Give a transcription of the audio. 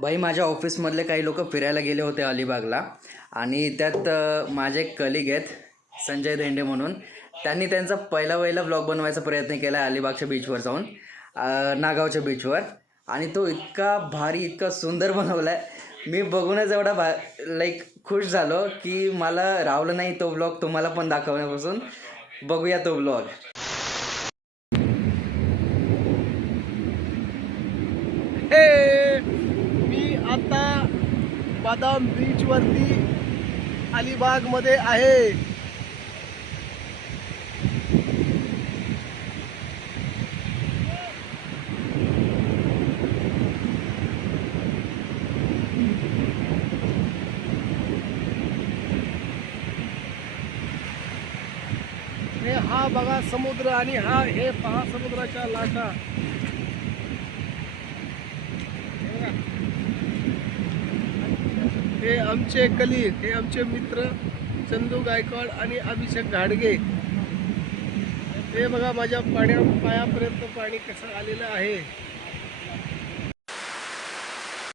भाई माझ्या ऑफिसमधले काही लोक फिरायला गेले होते अलिबागला आणि त्यात माझे एक कलिग आहेत संजय धेंडे म्हणून. त्यांनी त्यांचा पहिला व्लॉग बनवायचा प्रयत्न केला आहे अलिबागच्या बीचवर जाऊन, नागावच्या बीचवर. आणि तो इतका भारी इतका सुंदर बनवला आहे, मी बघूनच एवढा लाईक खुश झालो की मला रावलं नाही तो व्लॉग तुम्हाला पण दाखवण्यापासून. बघूया तो व्लॉग. मी आता बदाम बीच वरती अलिबाग मध्ये आहे. हा बघा समुद्र आणि हे पहा समुद्राच्या लाटा. हे आमचे कलीग, हे आमचे मित्र चंदू गायकवाड आणि अभिषेक घाडगे. हे बघा माझ्या पायापर्यंत पाणी कसं आलेलं आहे.